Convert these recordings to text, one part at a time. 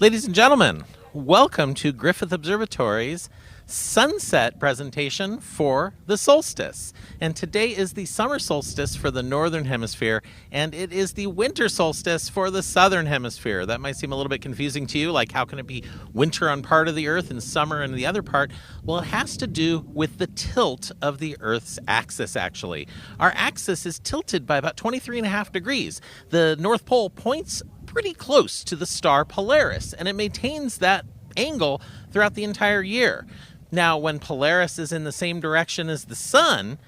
Ladies and gentlemen, welcome to Griffith Observatory's sunset presentation for the solstice. And today is the summer solstice for the northern hemisphere, and it is the winter solstice for the southern hemisphere. That might seem a little bit confusing to you, like how can it be winter on part of the Earth and summer on the other part? Well, it has to do with the tilt of the Earth's axis, actually. Our axis is tilted by about 23.5 degrees. The North Pole points pretty close to the star Polaris, and it maintains that angle throughout the entire year. Now, when Polaris is in the same direction as the sun,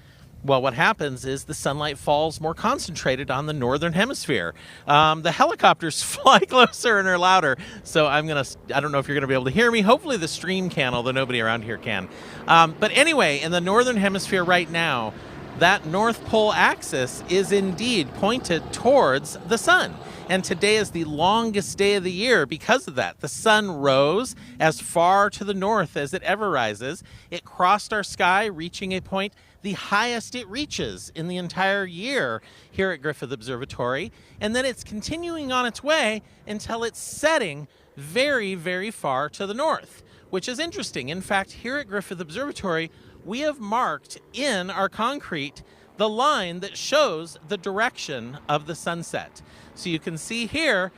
well, what happens is the sunlight falls more concentrated on the northern hemisphere. The helicopters fly closer and are louder, so I don't know if you're going to be able to hear me. Hopefully the stream can, although nobody around here can. But anyway, in the northern hemisphere right now, that North Pole axis is indeed pointed towards the sun. And today is the longest day of the year because of that. The sun rose as far to the north as it ever rises. It crossed our sky, reaching a point the highest it reaches in the entire year here at Griffith Observatory. And then it's continuing on its way until it's setting very, very far to the north, which is interesting. In fact, here at Griffith Observatory, we have marked in our concrete the line that shows the direction of the sunset. So you can see here,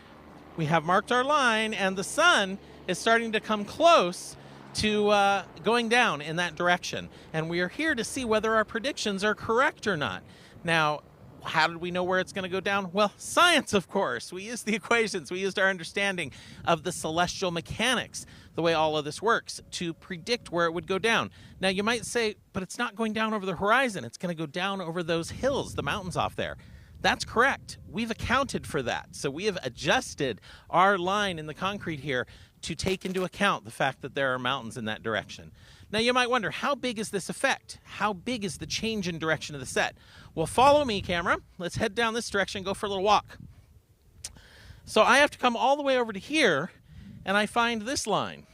we have marked our line, and the sun is starting to come close to going down in that direction. And we are here to see whether our predictions are correct or not. Now, how did we know where it's going to go down? Well, science, of course. We used the equations. We used our understanding of the celestial mechanics, the way all of this works, to predict where it would go down. Now, you might say, but it's not going down over the horizon. It's going to go down over those hills, the mountains off there. That's correct. We've accounted for that. So we have adjusted our line in the concrete here to take into account the fact that there are mountains in that direction. Now, you might wonder, how big is this effect? How big is the change in direction of the set? Well, follow me, camera. Let's head down this direction and go for a little walk. So I have to come all the way over to here, and I find this line.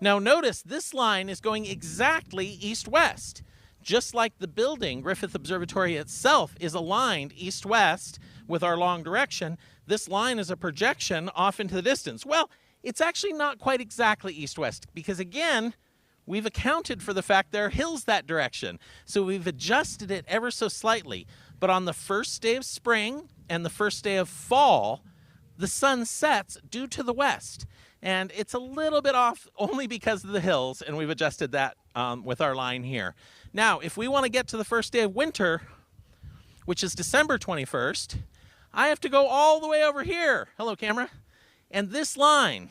Now, notice this line is going exactly east-west. Just like the building, Griffith Observatory itself is aligned east-west with our long direction, this line is a projection off into the distance. Well, it's actually not quite exactly east-west because, again, we've accounted for the fact there are hills that direction. So we've adjusted it ever so slightly. But on the first day of spring and the first day of fall, the sun sets due to the west. And it's a little bit off only because of the hills, and we've adjusted that with our line here. Now, if we want to get to the first day of winter, which is December 21st, I have to go all the way over here. Hello, camera. And this line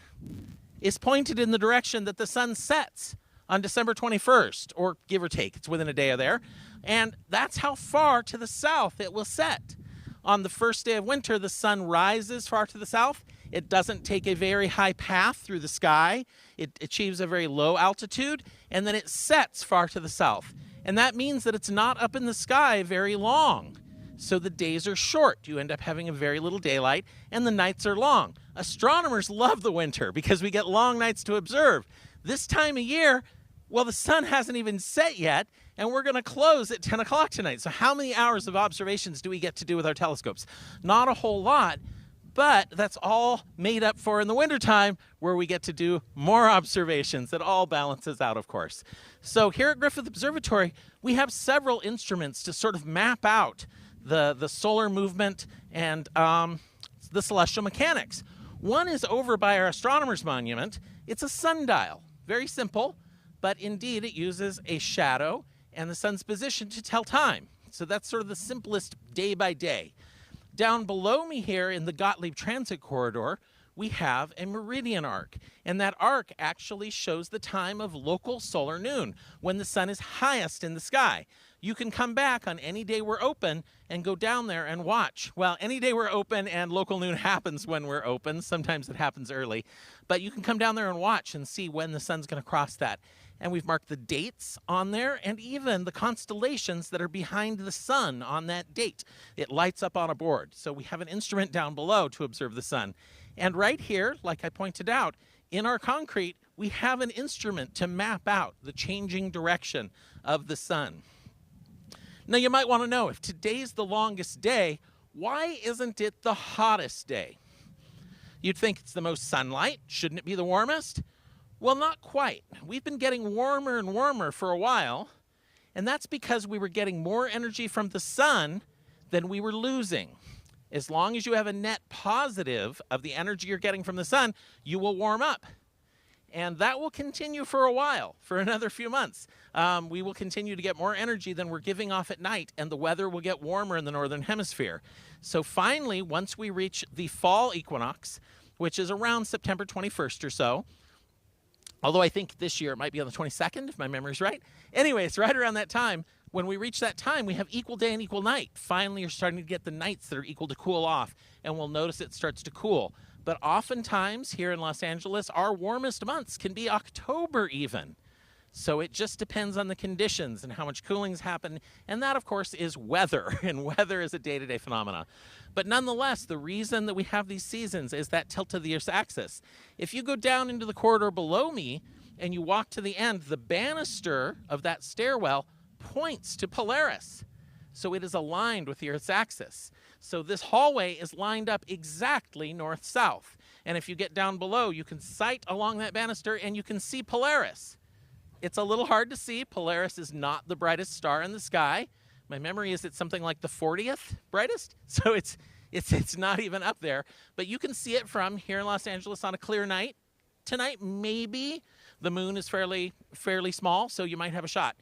is pointed in the direction that the sun sets on December 21st, or give or take. It's within a day of there. And that's how far to the south it will set. On the first day of winter, the sun rises far to the south. It doesn't take a very high path through the sky. It achieves a very low altitude, and then it sets far to the south. And that means that it's not up in the sky very long. So the days are short. You end up having a very little daylight, and the nights are long. Astronomers love the winter because we get long nights to observe. This time of year, well, the sun hasn't even set yet, and we're going to close at 10 o'clock tonight. So how many hours of observations do we get to do with our telescopes? Not a whole lot. But that's all made up for in the wintertime, where we get to do more observations. It all balances out, of course. So here at Griffith Observatory, we have several instruments to sort of map out the solar movement and the celestial mechanics. One is over by our astronomer's monument. It's a sundial. Very simple, but indeed it uses a shadow and the sun's position to tell time. So that's sort of the simplest day by day. Down below me here in the Gottlieb Transit Corridor, we have a meridian arc. And that arc actually shows the time of local solar noon, when the sun is highest in the sky. You can come back on any day we're open and go down there and watch. Well, any day we're open, and local noon happens when we're open. Sometimes it happens early. But you can come down there and watch and see when the sun's going to cross that. And we've marked the dates on there and even the constellations that are behind the sun on that date. It lights up on a board. So we have an instrument down below to observe the sun. And right here, like I pointed out, in our concrete, we have an instrument to map out the changing direction of the sun. Now, you might want to know, if today's the longest day, why isn't it the hottest day? You'd think it's the most sunlight. Shouldn't it be the warmest? Well, not quite. We've been getting warmer and warmer for a while, and that's because we were getting more energy from the sun than we were losing. As long as you have a net positive of the energy you're getting from the sun, you will warm up. And that will continue for a while, for another few months. We will continue to get more energy than we're giving off at night, and the weather will get warmer in the northern hemisphere. So finally, once we reach the fall equinox, which is around September 21st or so, although I think this year it might be on the 22nd, if my memory's right. Anyway, it's right around that time. When we reach that time, we have equal day and equal night. Finally, you're starting to get the nights that are equal to cool off, and we'll notice it starts to cool. But oftentimes here in Los Angeles, our warmest months can be October even. So it just depends on the conditions and how much cooling's happened. And that, of course, is weather. And weather is a day-to-day phenomena. But nonetheless, the reason that we have these seasons is that tilt of the Earth's axis. If you go down into the corridor below me and you walk to the end, the banister of that stairwell points to Polaris. So it is aligned with the Earth's axis. So this hallway is lined up exactly north-south. And if you get down below, you can sight along that banister and you can see Polaris. It's a little hard to see. Polaris is not the brightest star in the sky. My memory is it's something like the 40th brightest. So it's not even up there. But you can see it from here in Los Angeles on a clear night. Tonight, maybe the moon is fairly small, so you might have a shot.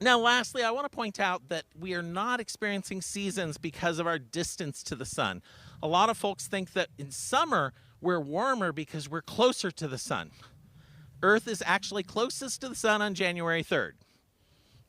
Now, lastly, I want to point out that we are not experiencing seasons because of our distance to the sun. A lot of folks think that in summer we're warmer because we're closer to the sun. Earth is actually closest to the sun on January 3rd.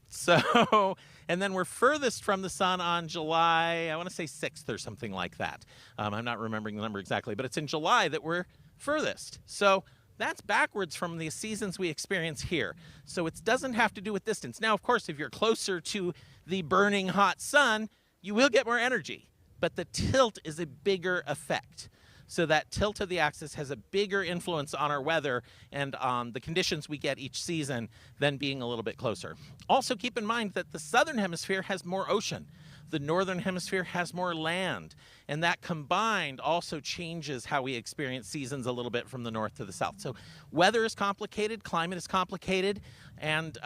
So, and then we're furthest from the sun on July, I want to say 6th or something like that. I'm not remembering the number exactly, but it's in July that we're furthest. So that's backwards from the seasons we experience here. So it doesn't have to do with distance. Now, of course, if you're closer to the burning hot sun, you will get more energy. But the tilt is a bigger effect. So that tilt of the axis has a bigger influence on our weather and on the conditions we get each season than being a little bit closer. Also keep in mind that the southern hemisphere has more ocean. The northern hemisphere has more land. And that combined also changes how we experience seasons a little bit from the north to the south. So weather is complicated, climate is complicated, and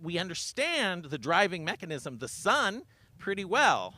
we understand the driving mechanism, the sun, pretty well.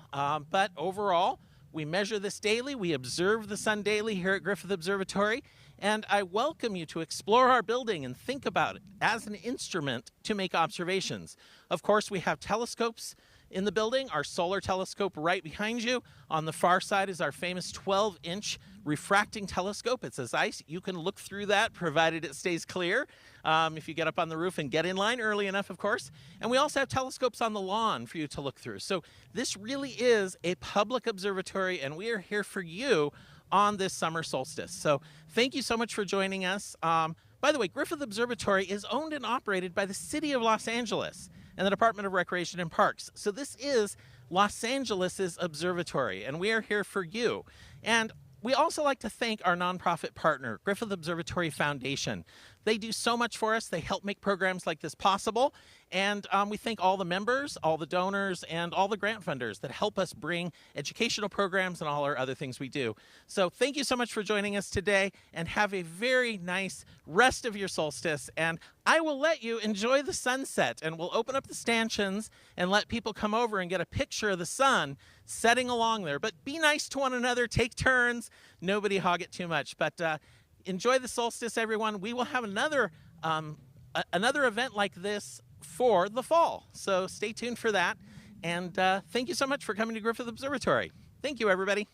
But overall, we measure this daily. We observe the sun daily here at Griffith Observatory. And I welcome you to explore our building and think about it as an instrument to make observations. Of course, we have telescopes in the building, our solar telescope right behind you. On the far side is our famous 12-inch refracting telescope. It says ice. You can look through that, provided it stays clear, if you get up on the roof and get in line early enough, of course. And we also have telescopes on the lawn for you to look through. So this really is a public observatory, and we are here for you on this summer solstice. So thank you so much for joining us. By the way, Griffith Observatory is owned and operated by the City of Los Angeles and the Department of Recreation and Parks. So this is Los Angeles's observatory, and we are here for you. And we also like to thank our nonprofit partner, Griffith Observatory Foundation. They do so much for us. They help make programs like this possible. And we thank all the members, all the donors, and all the grant funders that help us bring educational programs and all our other things we do. So thank you so much for joining us today, and have a very nice rest of your solstice. And I will let you enjoy the sunset, and we'll open up the stanchions and let people come over and get a picture of the sun setting along there. But be nice to one another, take turns, nobody hog it too much. But enjoy the solstice, everyone. We will have another event like this for the fall. So stay tuned for that. And thank you so much for coming to Griffith Observatory. Thank you, everybody.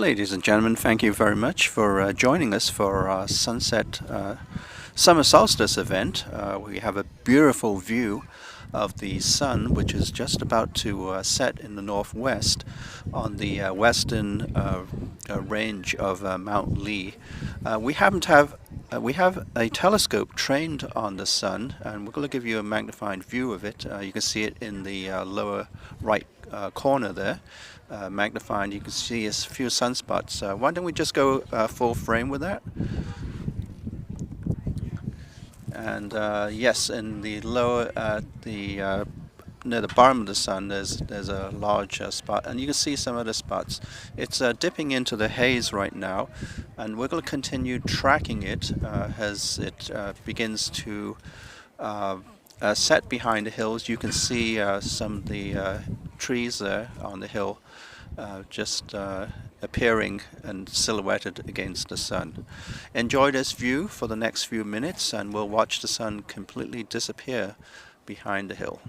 Ladies and gentlemen, thank you very much for joining us for our sunset summer solstice event. We have a beautiful view of the sun, which is just about to set in the northwest on the western range of Mount Lee. We have a telescope trained on the sun, and we're going to give you a magnified view of it. You can see it in the lower right corner there. Magnified, you can see a few sunspots. Why don't we just go full frame with that? And yes, in the lower, near the bottom of the sun, there's a large spot, and you can see some other spots. It's dipping into the haze right now, and we're going to continue tracking it as it begins to set behind the hills. You can see some of the trees there on the hill just appearing and silhouetted against the sun. Enjoy this view for the next few minutes, and we'll watch the sun completely disappear behind the hill.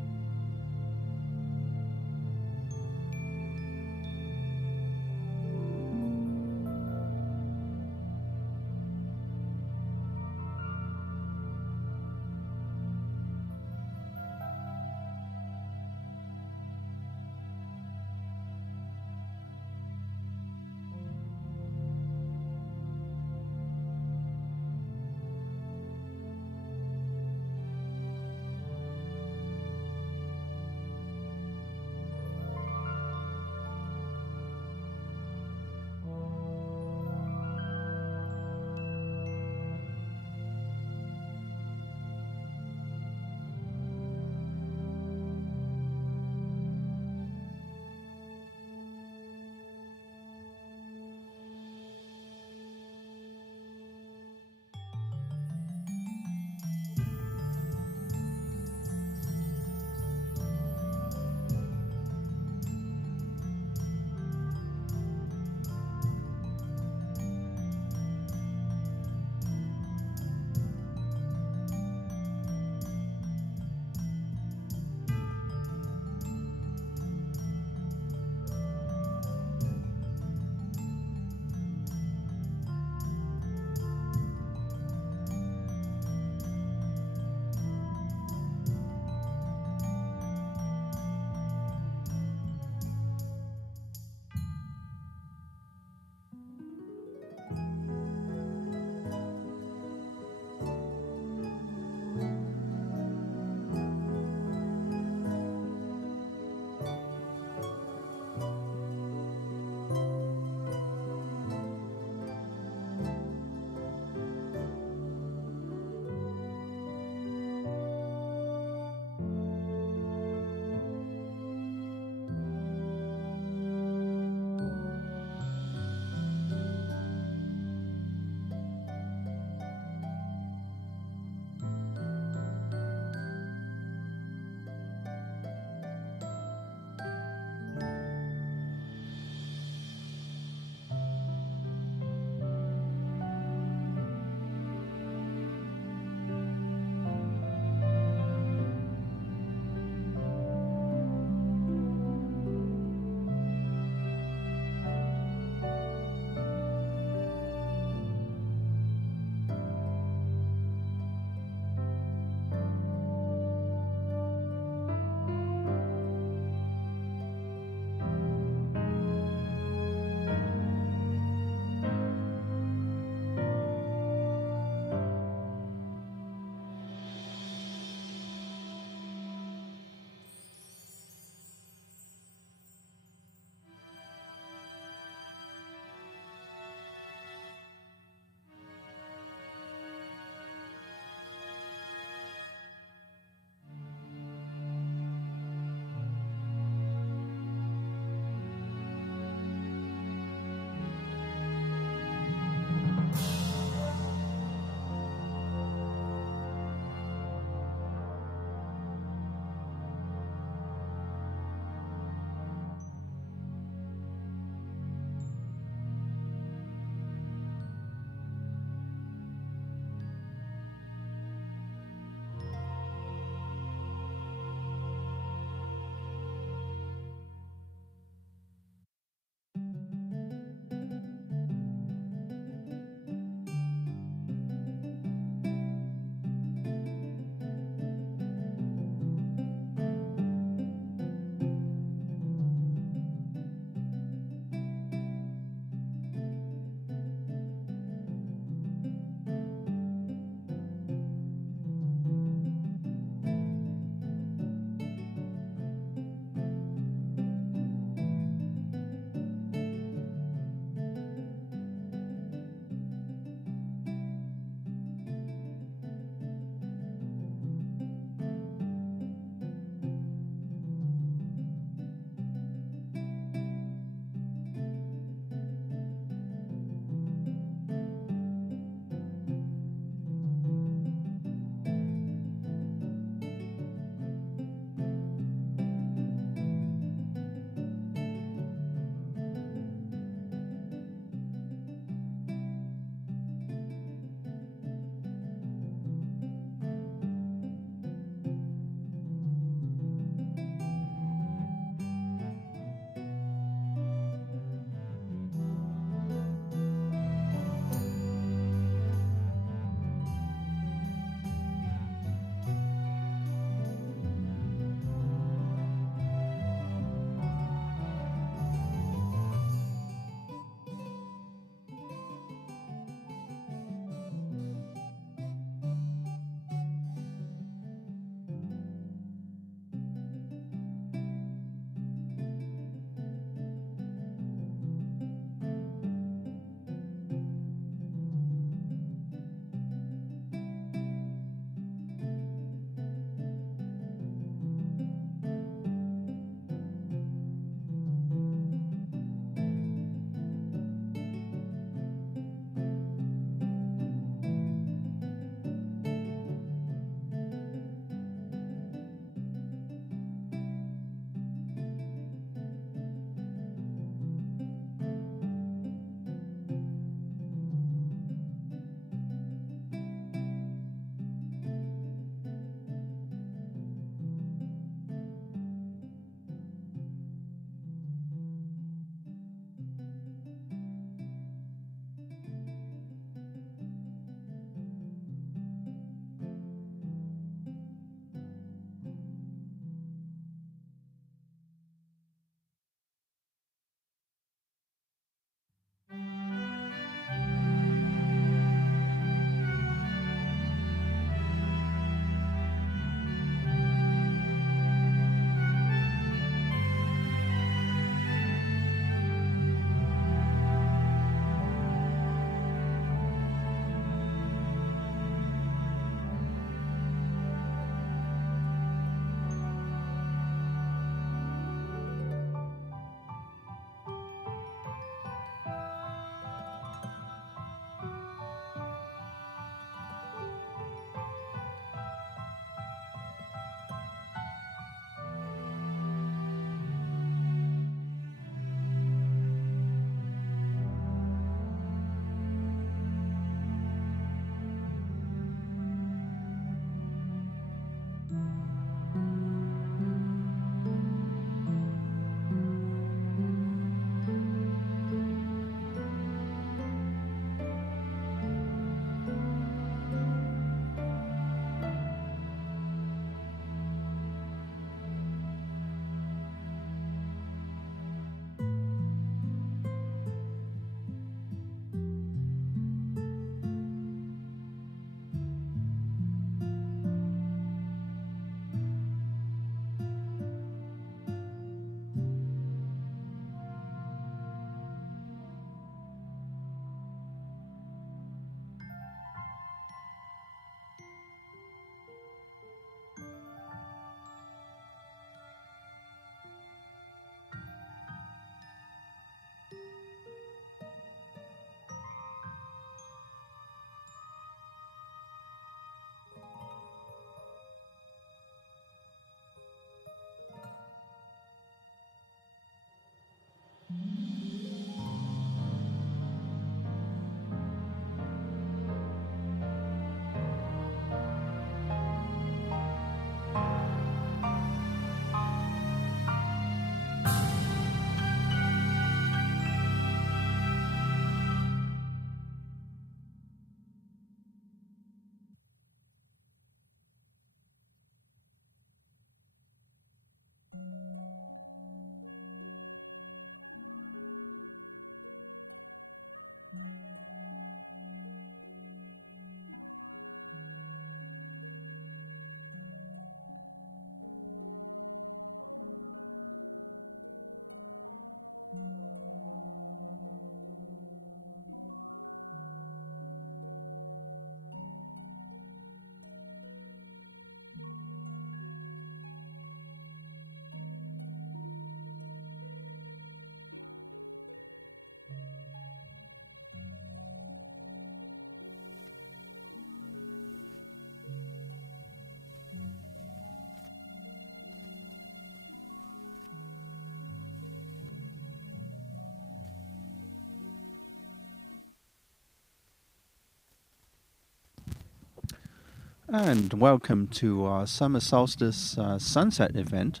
And welcome to our summer solstice sunset event.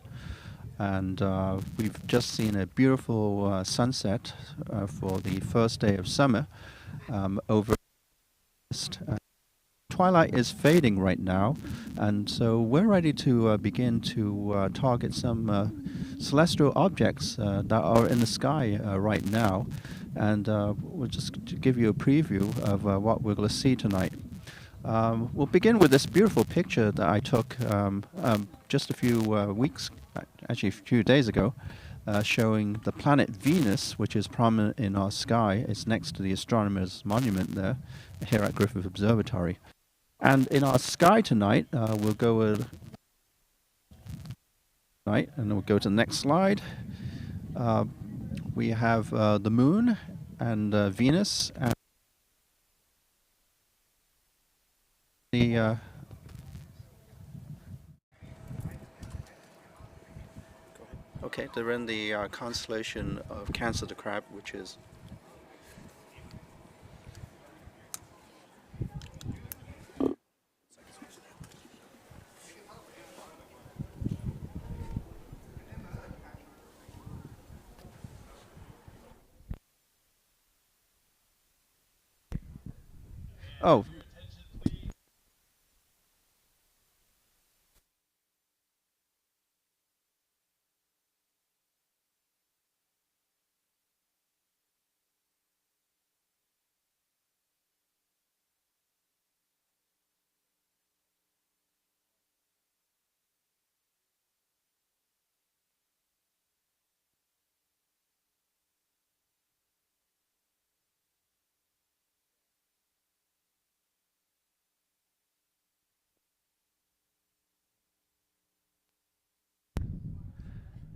And we've just seen a beautiful sunset for the first day of summer over West. Twilight is fading right now, and so we're ready to begin to target some celestial objects that are in the sky right now. And we'll just to give you a preview of what we're going to see tonight. We'll begin with this beautiful picture that I took just a few weeks, actually a few days ago, showing the planet Venus, which is prominent in our sky. It's next to the Astronomer's Monument there, here at Griffith Observatory. And in our sky tonight, we'll go with... Right, and we'll go to the next slide. We have the Moon and Venus, and the okay, they're in the constellation of Cancer the Crab, which is oh.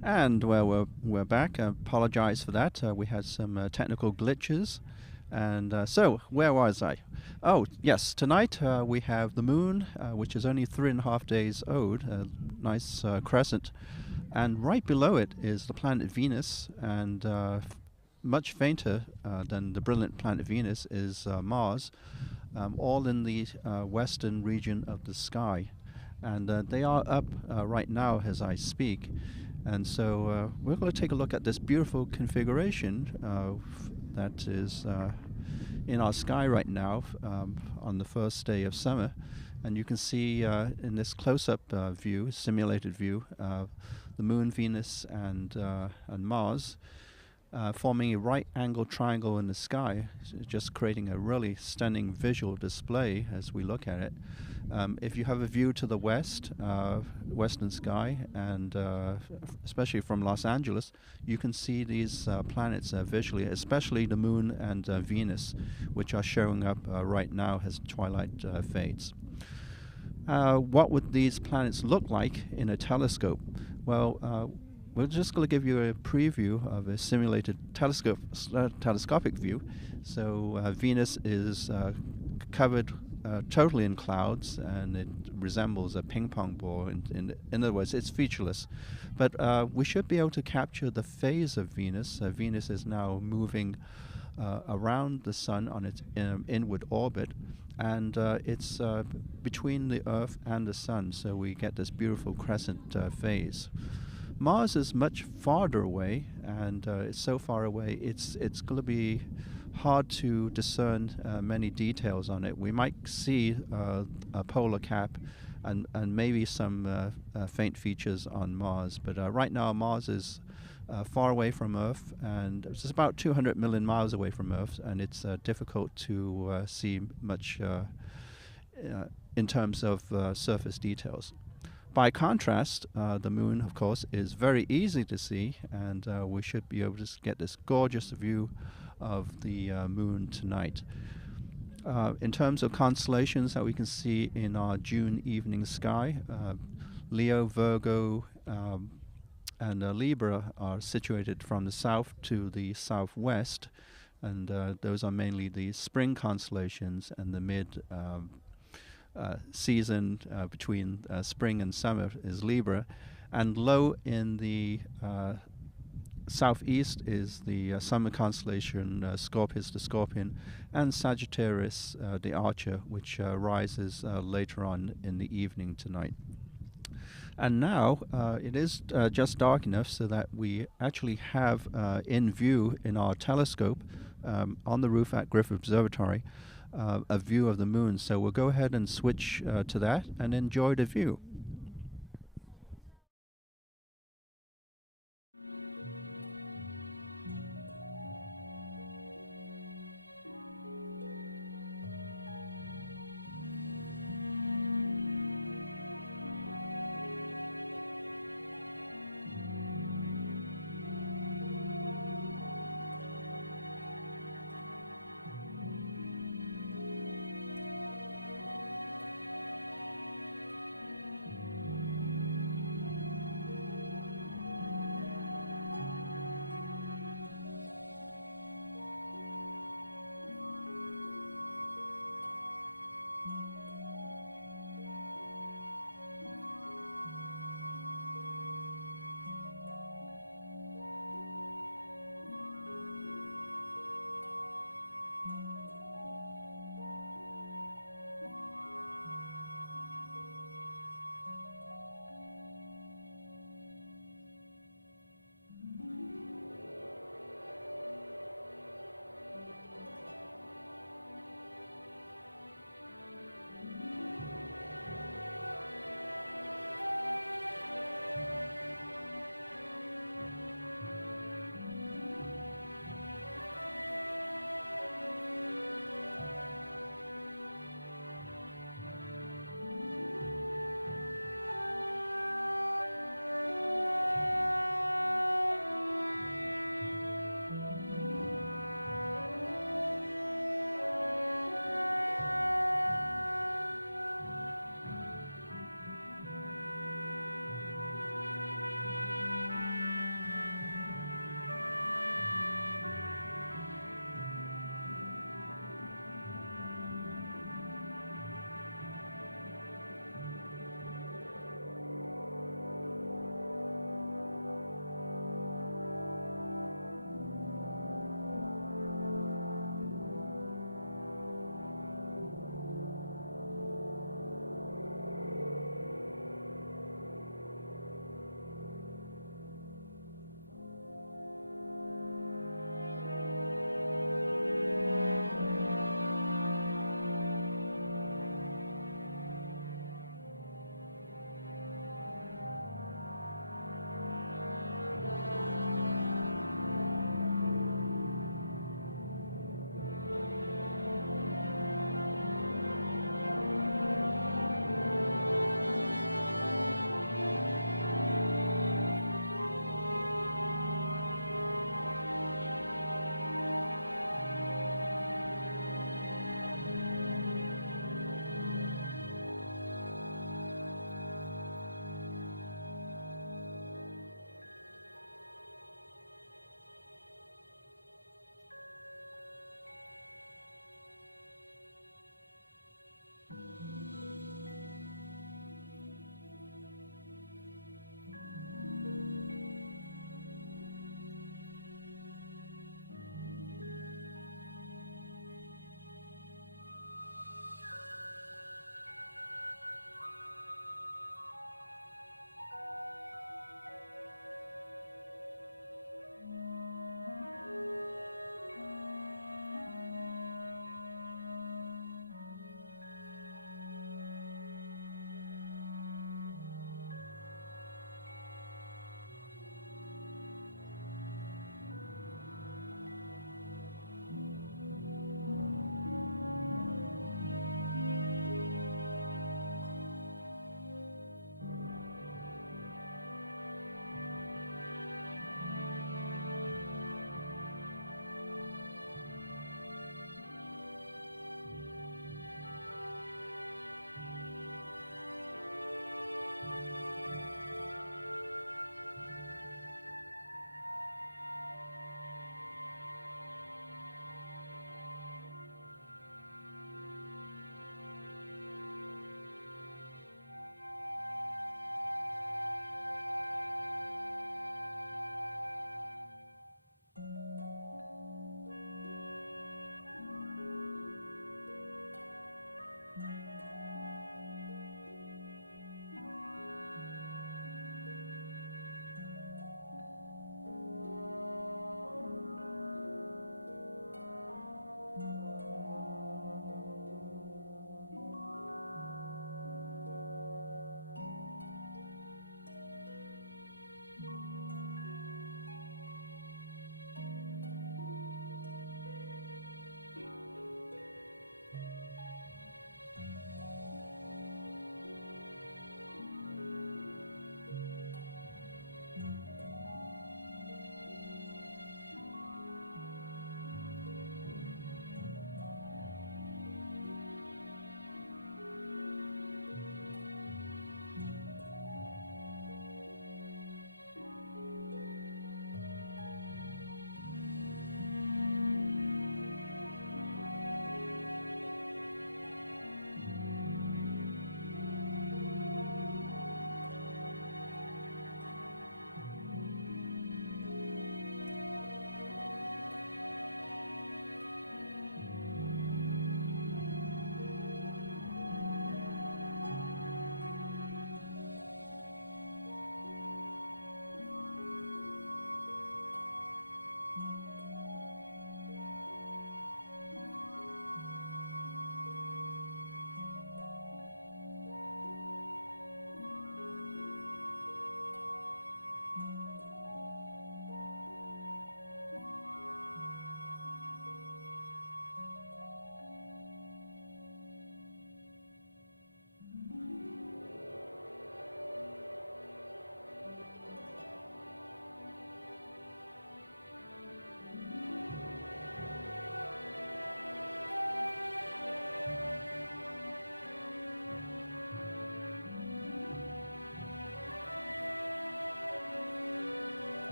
And well, we're back. Apologize for that. We had some technical glitches. And so, where was I? Oh, yes. Tonight we have the moon, which is only 3.5 days old. A nice crescent. And right below it is the planet Venus. And much fainter than the brilliant planet Venus is Mars, all in the western region of the sky. And they are up right now as I speak. And so we're going to take a look at this beautiful configuration that is in our sky right now on the first day of summer. And you can see in this close-up view, simulated view, the Moon, Venus, and Mars forming a right-angled triangle in the sky, just creating a really stunning visual display as we look at it. If you have a view to the west, western sky, and especially from Los Angeles, you can see these planets visually, especially the Moon and Venus, which are showing up right now as twilight fades. What would these planets look like in a telescope? Well, we're just going to give you a preview of a simulated telescopic view. So Venus is covered totally in clouds, and it resembles a ping pong ball. In other words, it's featureless. But we should be able to capture the phase of Venus. Venus is now moving around the Sun on its inward orbit, and it's between the Earth and the Sun, so we get this beautiful crescent phase. Mars is much farther away, and it's so far away, it's going to be hard to discern many details on it. We might see a polar cap and maybe some faint features on Mars, but right now Mars is far away from Earth, and it's about 200 million miles away from Earth, and it's difficult to see much in terms of surface details. By contrast, the moon, of course, is very easy to see, and we should be able to get this gorgeous view of the moon tonight. In terms of constellations that we can see in our June evening sky, Leo, Virgo, and Libra are situated from the south to the southwest, and those are mainly the spring constellations, and the mid season between spring and summer is Libra, and low in the southeast is the summer constellation Scorpius the Scorpion, and Sagittarius the Archer, which rises later on in the evening tonight. And now it is just dark enough so that we actually have in view in our telescope on the roof at Griffith Observatory a view of the moon. So we'll go ahead and switch to that and enjoy the view.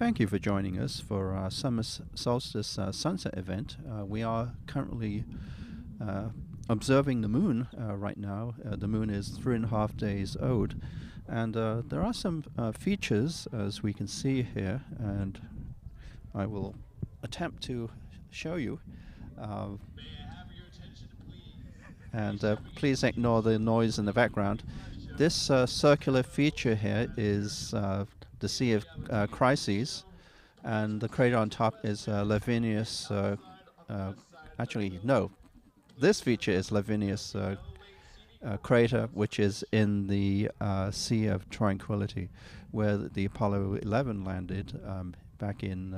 Thank you for joining us for our summer solstice sunset event. We are currently observing the moon right now. The moon is 3.5 days old, and there are some features, as we can see here, and I will attempt to show you. And please ignore the noise in the background. This circular feature here is the Sea of Crises, and the crater on top is Lavinius. Actually, no, this feature is Lavinius crater, which is in the Sea of Tranquility, where the Apollo 11 landed back in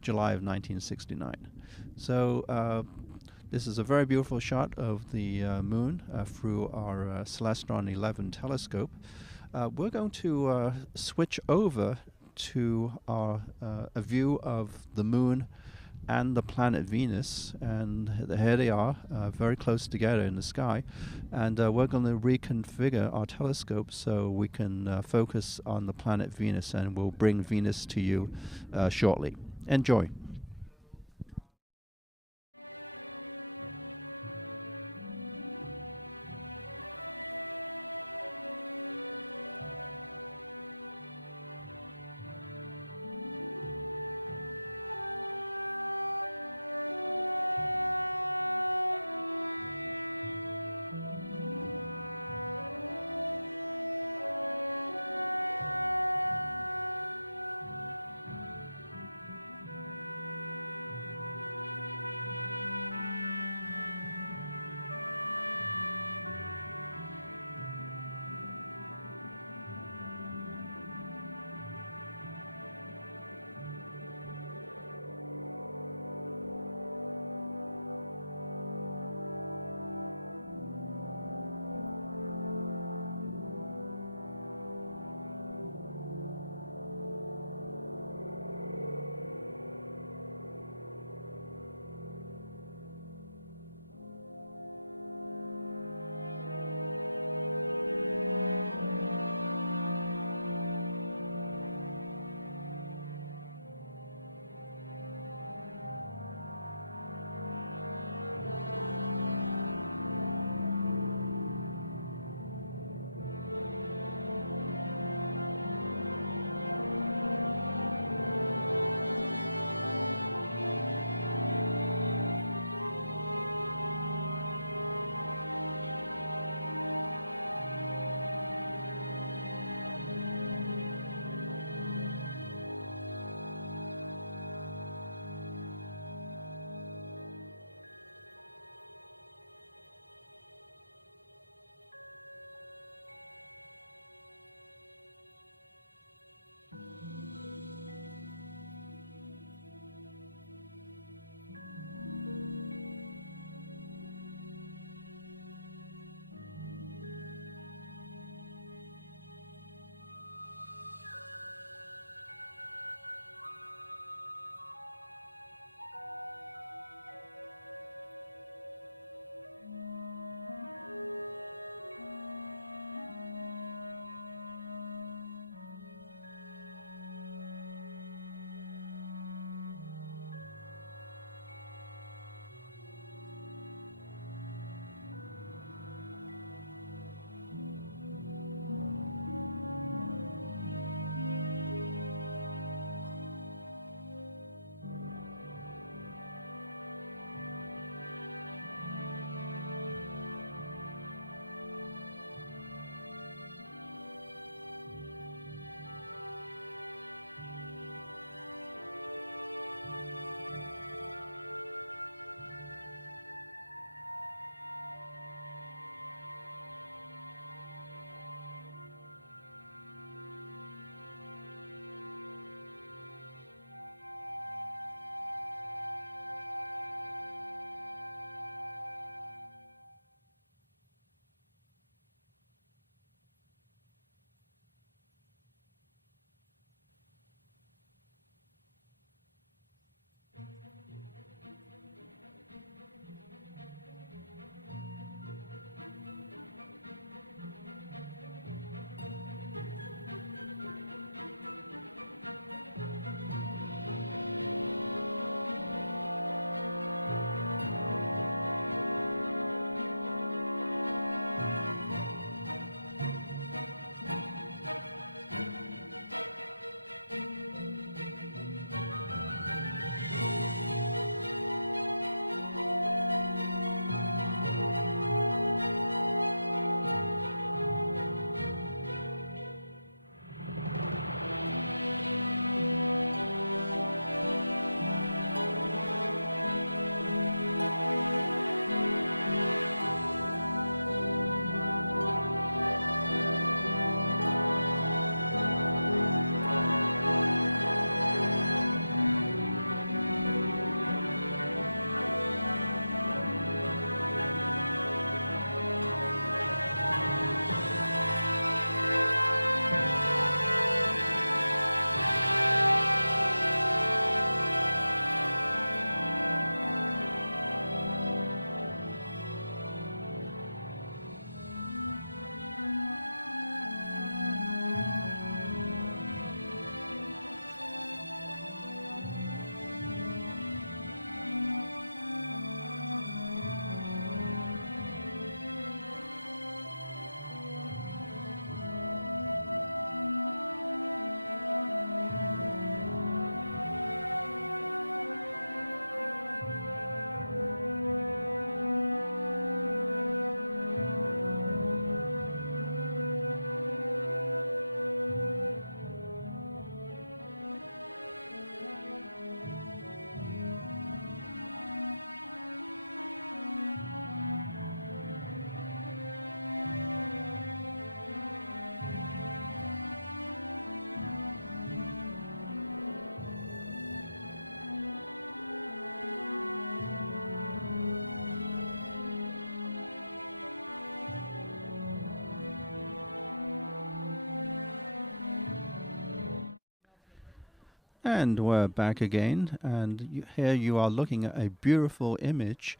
July of 1969. So this is a very beautiful shot of the moon through our Celestron 11 telescope. We're going to switch over to our a view of the moon and the planet Venus, and here they are, very close together in the sky, and we're going to reconfigure our telescope so we can focus on the planet Venus, and we'll bring Venus to you shortly. Enjoy. And we're back again, and here you are looking at a beautiful image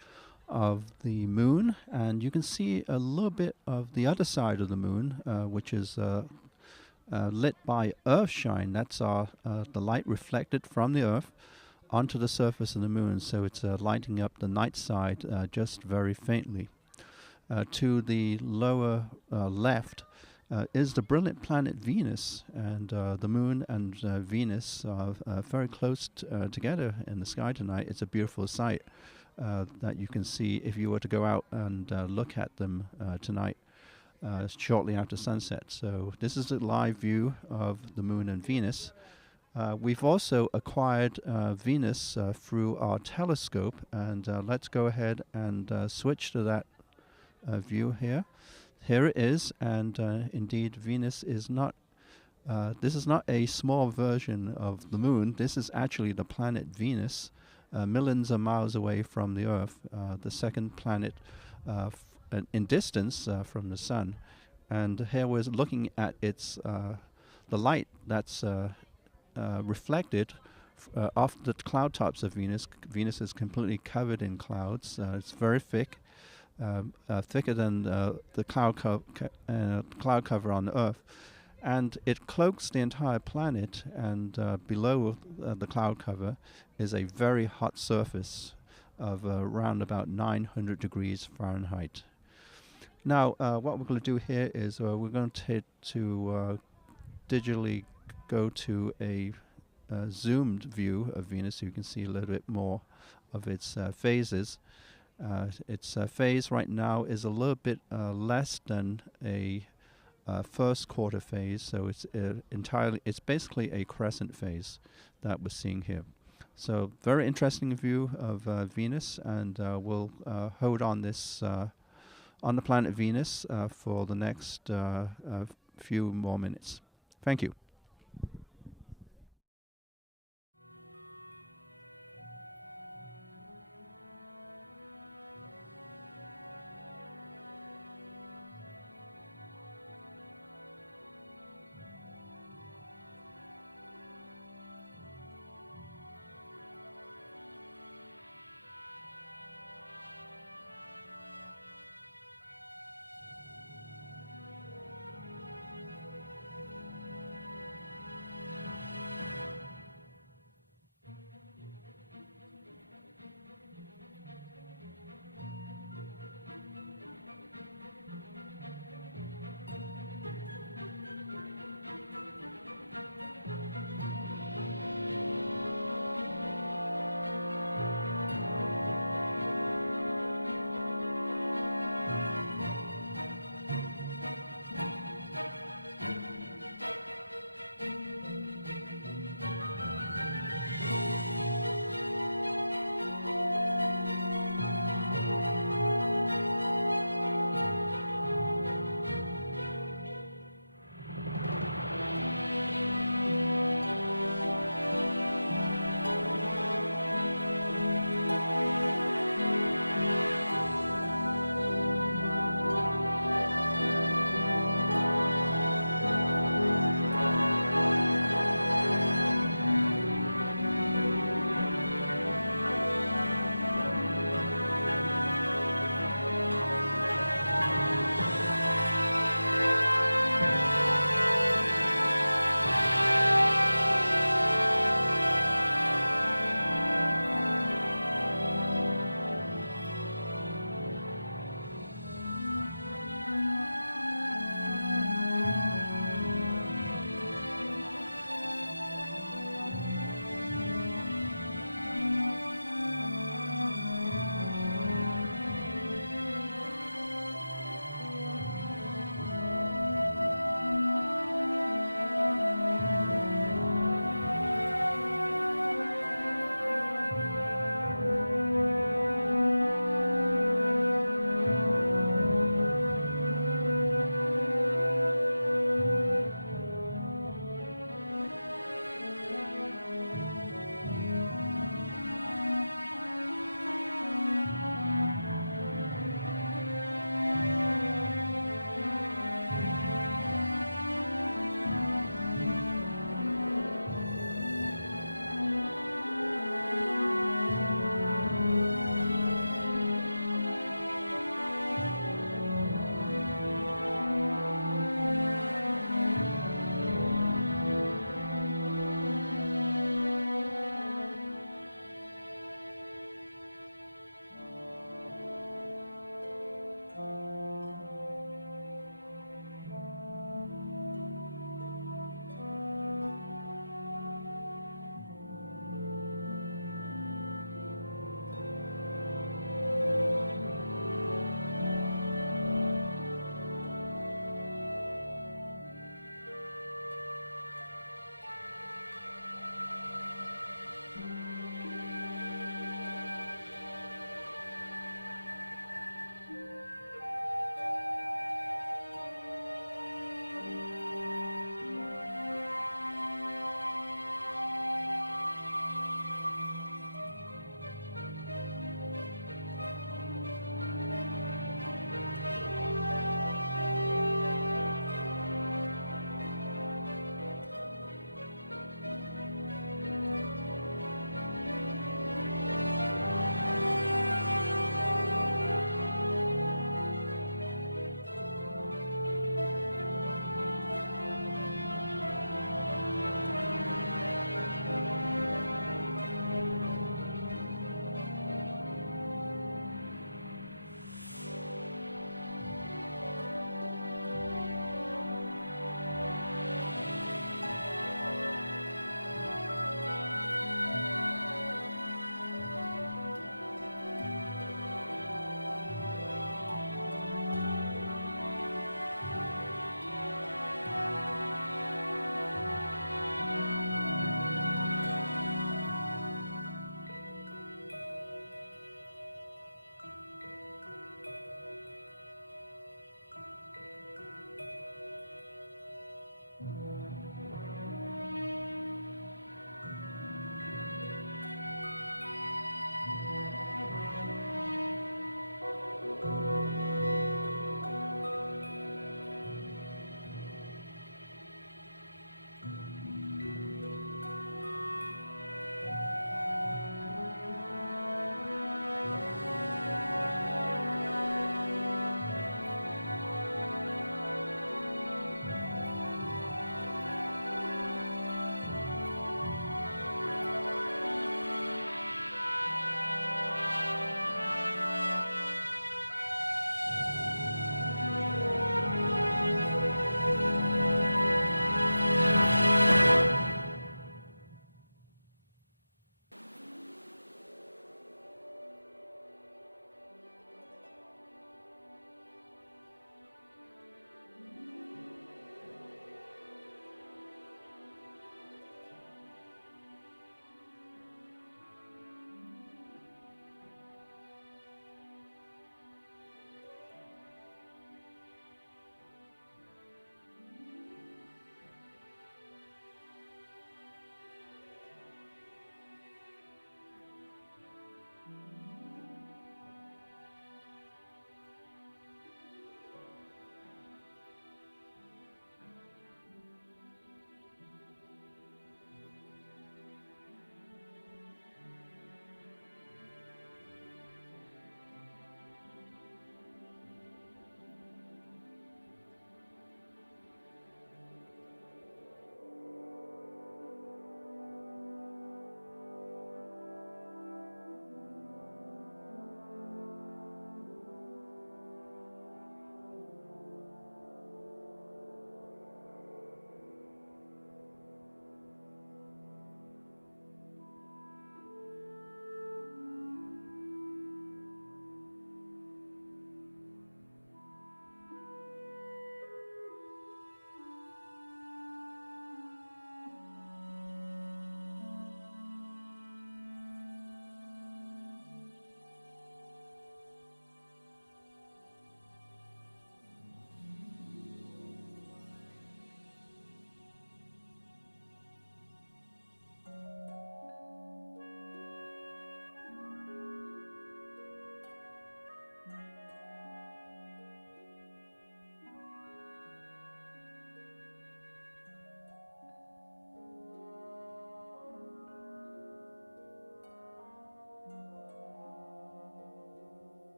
of the moon, and you can see a little bit of the other side of the moon, which is lit by Earthshine. That's the light reflected from the Earth onto the surface of the moon, so it's lighting up the night side just very faintly. To the lower left is the brilliant planet Venus, and the moon and Venus are very close together in the sky tonight. It's a beautiful sight that you can see if you were to go out and look at them tonight shortly after sunset. So this is a live view of the moon and Venus. We've also acquired Venus through our telescope, and let's go ahead and switch to that view here. Here it is, and indeed Venus is not, this is not a small version of the moon. This is actually the planet Venus, millions of miles away from the Earth, the second planet in distance from the sun. And here we're looking at its the light that's reflected off the cloud tops of Venus. Venus is completely covered in clouds. It's very thick. Thicker than the cloud cover on Earth, and it cloaks the entire planet, and below the cloud cover is a very hot surface of around about 900 degrees Fahrenheit. Now what we're going to do here is we're going to digitally go to a zoomed view of Venus so you can see a little bit more of its phases. Its phase right now is a little bit less than a first quarter phase, so it's basically a crescent phase that we're seeing here. So very interesting view of Venus, and we'll hold on this on the planet Venus for the next few more minutes. Thank you.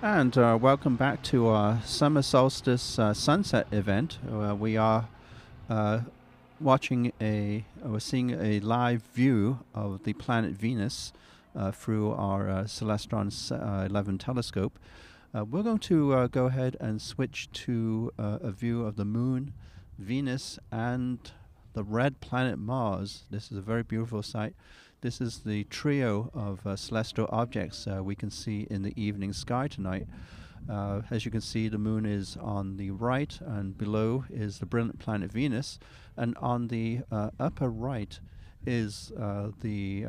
And welcome back to our summer solstice sunset event. We are uh, we're seeing a live view of the planet Venus through our Celestron 11 telescope. We're going to go ahead and switch to a view of the Moon, Venus, and the red planet Mars. This is a very beautiful sight. This is the trio of celestial objects we can see in the evening sky tonight. As you can see, the Moon is on the right, and below is the brilliant planet Venus, and on the upper right is the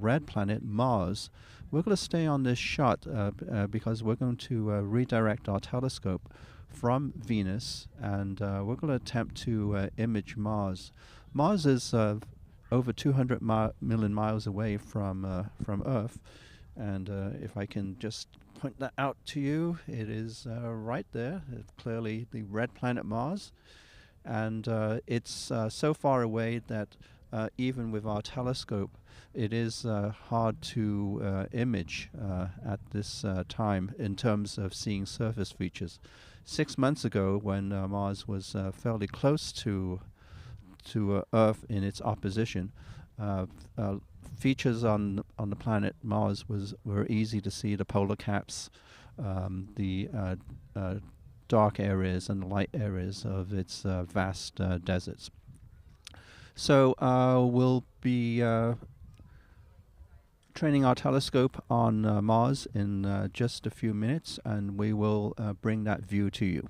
red planet Mars. We're going to stay on this shot because we're going to redirect our telescope from Venus, and we're going to attempt to image Mars. Mars is over 200 million miles away from Earth, and if I can just point that out to you, it is right there. It's clearly the red planet Mars, and it's so far away that even with our telescope, it is hard to image at this time in terms of seeing surface features. 6 months ago, when Mars was fairly close to Earth in its opposition, features on the planet Mars were easy to see: the polar caps, the dark areas and light areas of its vast deserts. So we'll be training our telescope on Mars in just a few minutes, and we will bring that view to you.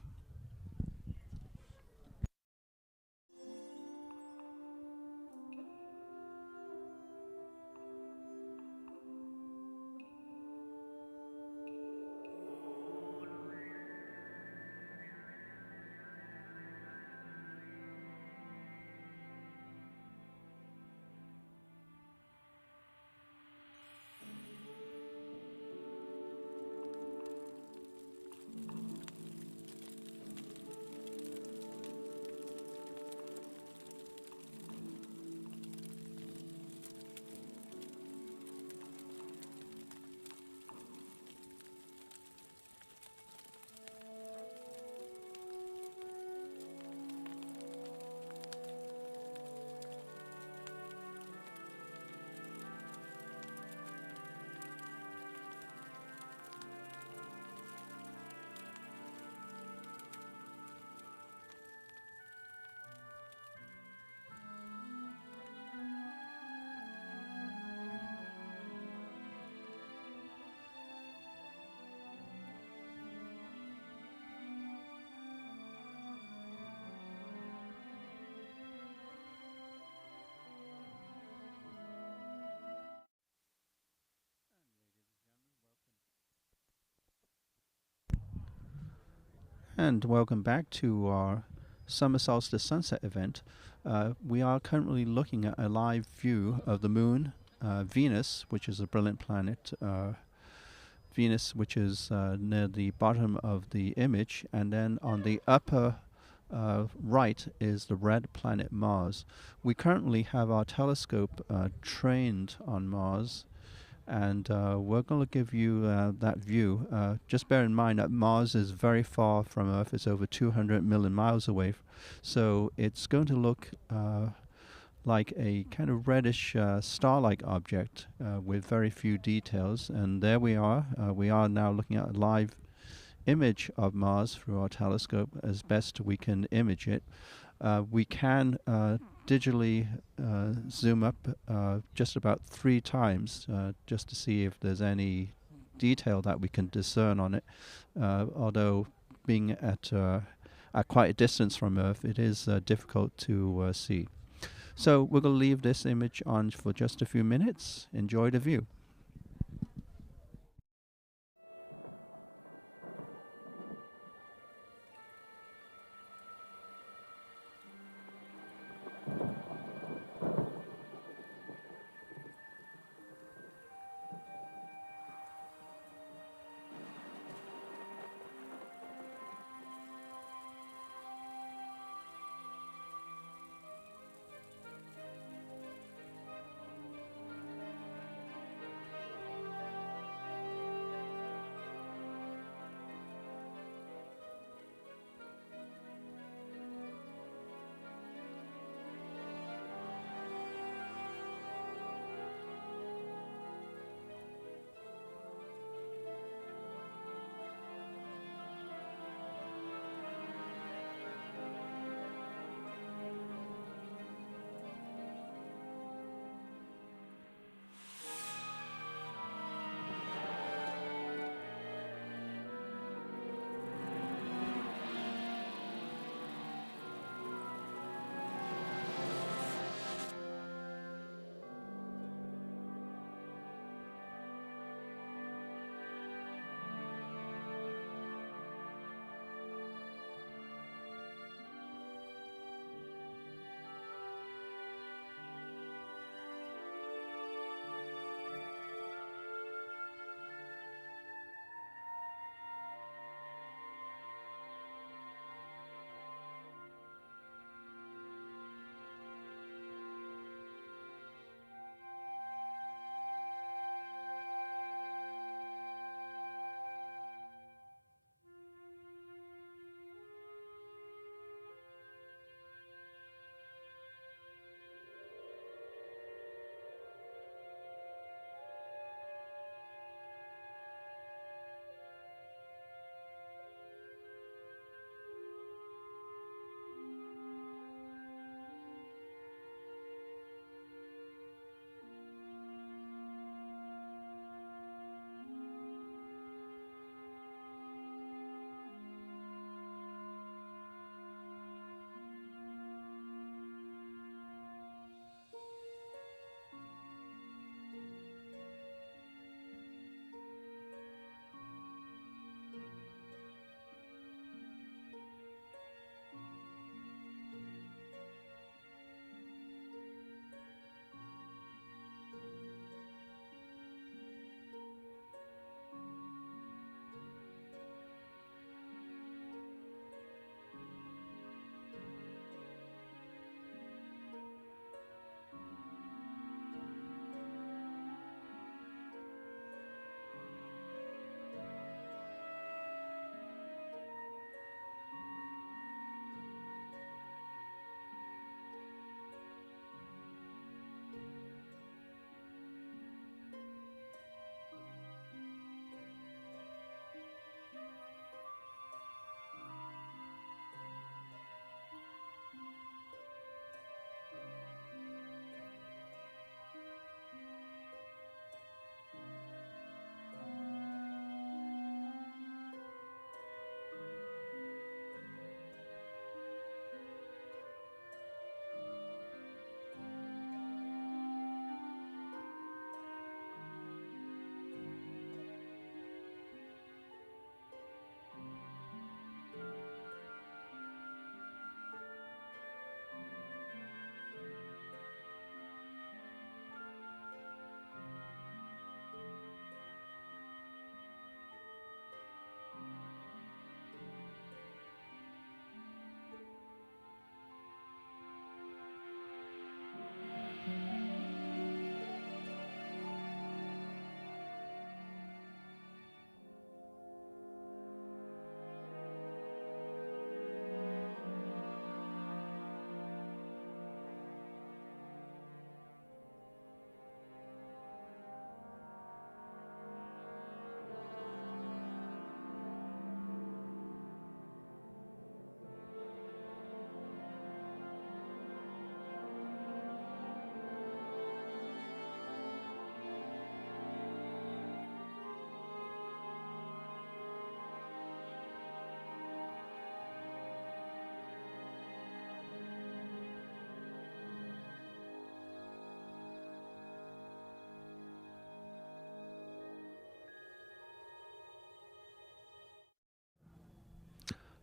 And welcome back to our summer solstice sunset event. We are currently looking at a live view of the Moon, Venus, which is a brilliant planet, Venus, which is near the bottom of the image, and then on the upper right is the red planet Mars. We currently have our telescope trained on Mars, and we're going to give you that view. Just bear in mind that Mars is very far from Earth. It's over 200 million miles away, so it's going to look like a kind of reddish star-like object with very few details. And there we are. We are now looking at a live image of Mars through our telescope as best we can image it. We can digitally zoom up just about 3 times just to see if there's any detail that we can discern on it. Although being at quite a distance from Earth, it is difficult to see. So we're going to leave this image on for just a few minutes. Enjoy the view.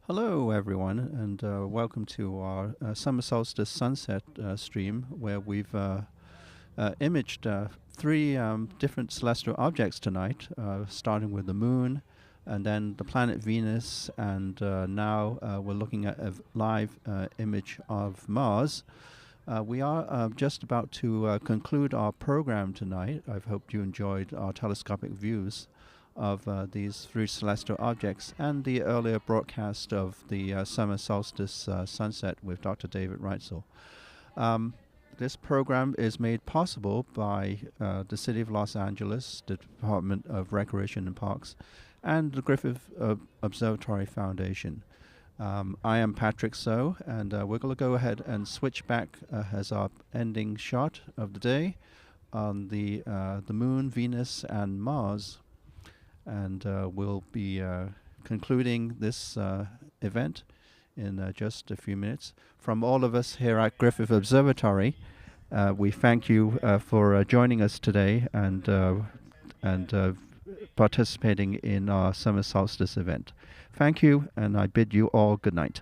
Hello, everyone, and welcome to our summer solstice sunset stream, where we've imaged three different celestial objects tonight, starting with the moon, and then the planet Venus, and now we're looking at a live image of Mars. We are just about to conclude our program tonight. I hope you enjoyed our telescopic views of these three celestial objects and the earlier broadcast of the summer solstice sunset with Dr. David Reitzel. This program is made possible by the City of Los Angeles, the Department of Recreation and Parks, and the Griffith Observatory Foundation. I am Patrick So, and we're going to go ahead and switch back as our ending shot of the day on the Moon, Venus, and Mars. And we'll be concluding this event in just a few minutes. From all of us here at Griffith Observatory, we thank you for joining us today and participating in our summer solstice event. Thank you, and I bid you all good night.